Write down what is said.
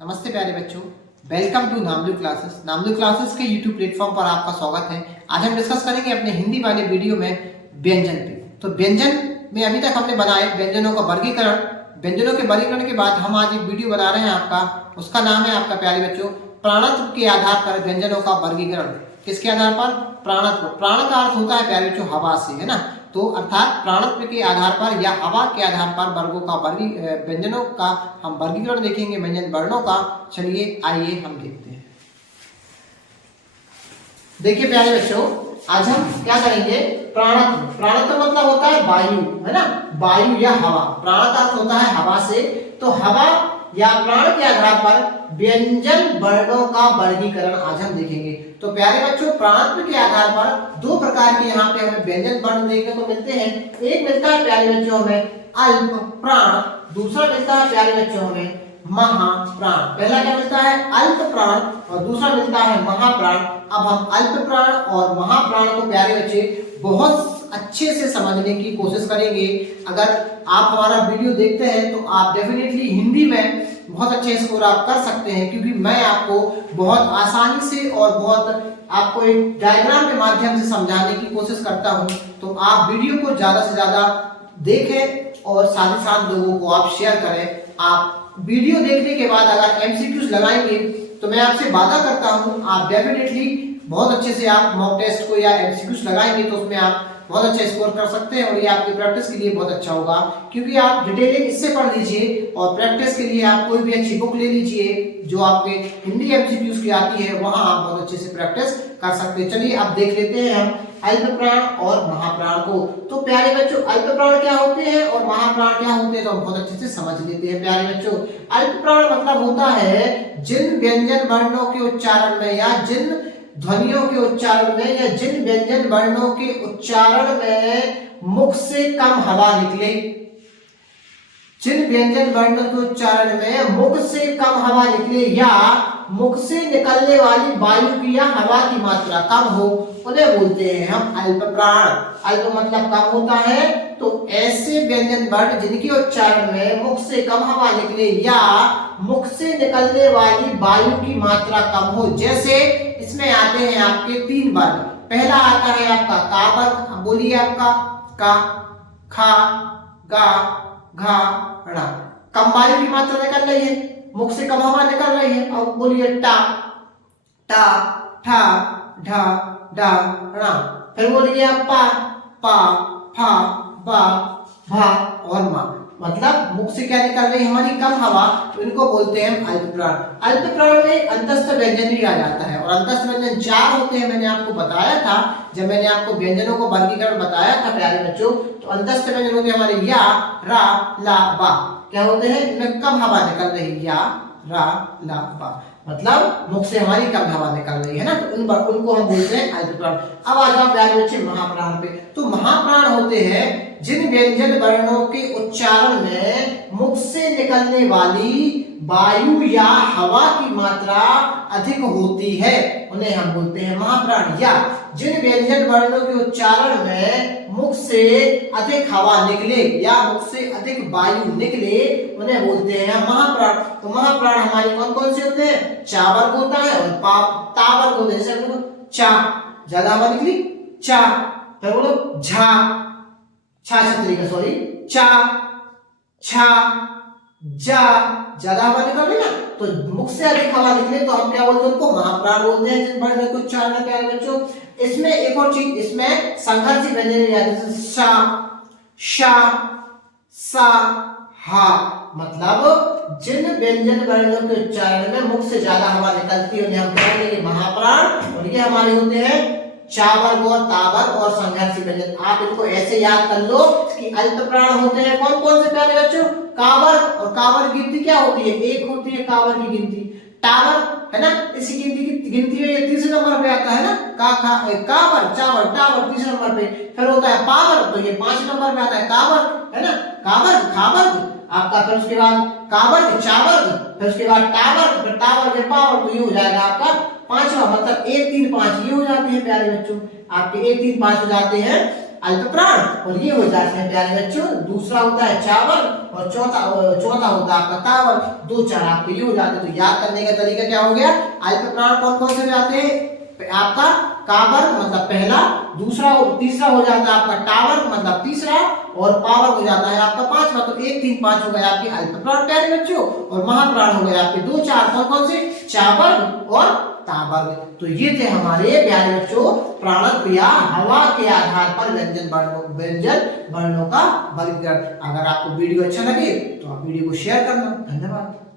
नमस्ते प्यारे बच्चों, वेलकम टू नामलू क्लासेस। नामलू क्लासेस के यूट्यूब प्लेटफॉर्म पर आपका स्वागत है। आज हम डिस्कस करेंगे अपने हिंदी वाले वीडियो में व्यंजन पे। तो व्यंजन में अभी तक हमने बनाए व्यंजनों का वर्गीकरण। व्यंजनों के वर्गीकरण के बाद हम आज एक वीडियो बना रहे हैं आपका, उसका नाम है आपका प्यारे बच्चों प्राणत्व के आधार पर व्यंजनों का वर्गीकरण। किसके आधार पर? प्राणत्व। प्राण का अर्थ होता है प्यारे बच्चों हवा से, है ना। तो अर्थात प्राणत्व के आधार पर या हवा के आधार पर वर्गों का व्यंजनों का हम वर्गीकरण देखेंगे, व्यंजन वर्णों का। चलिए आइए हम देखते हैं। देखिए प्यारे बच्चों, आज हम क्या करेंगे? प्राणत्व। प्राणत्व मतलब होता है वायु, है ना, वायु या हवा। प्राण का अर्थ होता है हवा से। तो हवा या प्राण के आधार पर व्यंजन वर्णों का वर्गीकरण आज हम देखेंगे। तो प्यारे बच्चों, प्राणत्व के आधार पर दो प्रकार के यहाँ पे हमें व्यंजन वर्ण देखने को मिलते हैं। एक मिलता है प्यारे बच्चों हमें अल्प प्राण, दूसरा मिलता है प्यारे बच्चों हमें महाप्राण। पहला क्या मिलता है? अल्प प्राण, और दूसरा मिलता है महाप्राण। अब हम अल्प प्राण और महाप्राण को प्यारे बच्चे बहुत अच्छे से समझने की कोशिश करेंगे। अगर आप हमारा वीडियो देखते हैं तो आप डेफिनेटली हिंदी में बहुत अच्छे स्कोर आप कर सकते हैं, क्योंकि मैं आपको बहुत आसानी से और बहुत आपको एक डायग्राम के माध्यम से समझाने की कोशिश करता हूं। तो आप वीडियो को ज्यादा से ज्यादा देखें और साथ ही साथ लोगों को आप शेयर करें। आप वीडियो देखने के बाद अगर एमसीक्यूज लगाएंगे तो मैं आपसे वादा करता हूं आप डेफिनेटली बहुत अच्छे से आप मॉक टेस्ट को या एमसीक्यूज लगाएंगे तो उसमें आप बहुत अच्छा स्कोर कर सकते हैं, और ये आपकी प्रैक्टिस के लिए बहुत अच्छा होगा। क्योंकि आप डिटेलिंग इससे पढ़ लीजिए और प्रैक्टिस के लिए आप कोई भी अच्छी बुक ले लीजिए जो आपके हिंदी एमसीक्यूज की आती है, वहां आप बहुत अच्छे से प्रैक्टिस कर सकते हैं। चलिए अब देख लेते हैं हम अल्प प्राण और महाप्राण को। तो प्यारे बच्चों, अल्प प्राण क्या होते हैं और महाप्राण क्या होते हैं तो हम बहुत अच्छे से समझ लेते हैं। प्यारे बच्चों, अल्प प्राण मतलब होता है जिन व्यंजन वर्णों के उच्चारण में या जिन ध्वनियों के उच्चारण में या जिन व्यंजन वर्णों के उच्चारण में मुख से कम हवा निकले, जिन व्यंजन वर्णों के उच्चारण में मुख से कम हवा निकले या मुख से निकलने वाली वायु की या हवा की मात्रा कम हो, उन्हें बोलते हैं हम अल्प प्राण। अल्प मतलब कम होता है, तो ऐसे व्यंजन वर्ण जिनके उच्चारण में मुख से कम हवा निकले या मुख से निकलने वाली वायु की मात्रा कम हो। जैसे इसमें आते हैं आपके तीन वर्ग। पहला आता है आपका का वर्ग। बोलिए आपका का, खा, गा, घा, ड़ा। कम वायु की मात्रा निकल रही है, मुख से कम हवा निकल रही है। अब बोलिए टा, टा, ठा, ढा, डा, णा। फिर बोलिए आप पा, पा, फा, बा, भा और मा। मतलब मुख से क्या निकल रही है? हमारी कम हवा, तो इनको बोलते हैं अल्प प्राण। अल्प प्राण में अंतस्थ व्यंजन भी आ जाता है, और अंतस्थ व्यंजन चार होते हैं। मैंने आपको बताया था जब मैंने आपको व्यंजनों को वर्गीकरण बताया था प्यारे बच्चों। तो अंतस्थ व्यंजन होते हैं हमारे या, रा, ला, बा। क्या होते हैं? इनमें कम हवा निकल रही है, या, रा, ला, बा। मतलब मुख से हमारी कम हवा निकल रही है ना, तो उनको हम बोलते हैं अल्प प्राण। अब आ जाओ प्यारे बच्चे महाप्राण पे। तो महाप्राण होते हैं जिन व्यंजन वर्णों के उच्चारण में मुख से निकलने वाली वायु या हवा की मात्रा अधिक होती है, उन्हें हम बोलते हैं महाप्राण। या जिन व्यंजन वर्णों के उच्चारण में मुख से अधिक हवा निकले या मुख से अधिक वायु निकले, उन्हें बोलते हैं महाप्राण। तो महाप्राण हमारे कौन कौन से होते हैं? चा वर्ग होता है और ता वर्ग होते हैं। जैसे चा, ज्यादा हवा निकली, चा। फिर बोलो झा, छा छतरी का, सॉरी, चा, छा, जा, ज्यादा हवा निकल रही ना, तो मुख से अधिक हवा निकले तो हम क्या बोलते हैं? उनको महाप्राण बोलते हैं। जिन वर्ण के उच्चारण में प्यारे बच्चों, इसमें एक और चीज, इसमें संघर्षी व्यंजन भी आते हैं। शा, शा, सा, हा। मतलब जिन व्यंजन वर्णों के उच्चारण में मुख से ज्यादा हवा निकलती है उन्हें हम क्या बोलेंगे? महाप्राण। और ये हमारे होते हैं चा वर्ग और ता वर्ग और संघर्षी व्यंजन। आप इनको ऐसे याद कर लो कि अल्प प्राण होते हैं कौन कौन से प्यारे बच्चों? कावर्ग। और कावर्ग गिनती क्या होती है? एक होती है कावर्ग की गिनती। टावर है ना, इसी गिनती में ये तीसरे नंबर पे आता है ना, कावर्ग, चावर्ग, टावर्ग तीसरे नंबर पे। फिर होता है पावर्ग, तो ये 5 नंबर पे आता है कावर्ग, है ना। कावर्ग, खावर्ग आपका, फिर उसके बाद कावर्ग, चावर्ग, फिर उसके बाद टावर्ग, फिर टावर्ग, पावर्ग, तो ये हो जाएगा आपका पांचवा। मतलब 1 3 5 ये हो जाते हैं प्यारे बच्चों, आपके 1 3 5 हो जाते हैं अल्प प्राण, और ये हो जाते हैं प्यारे बच्चों, दूसरा होता है चावल और चौथा होता है आपका तावल। दो चार आपके ये हो जाते हैं। तो याद करने का तरीका क्या हो गया, अल्प प्राण कौन कौन से हो जाते हैं, आपका काबर मतलब पहला, तीसरा हो जाता है आपका टावर मतलब तीसरा, और पावर हो जाता है आपका पांचवा। तो 1 3 5 हो गए आपके अल्प प्राण प्यारे बच्चों, और महाप्राण हो गए आपके 2 4 कौन कौन से, चावल और तावर। तो ये थे हमारे प्यारे बच्चों प्राणत्व या हवा के आधार पर व्यंजन वर्णों का वर्गीकरण। अगर आपको वीडियो अच्छा लगे तो आप वीडियो को शेयर करना। धन्यवाद।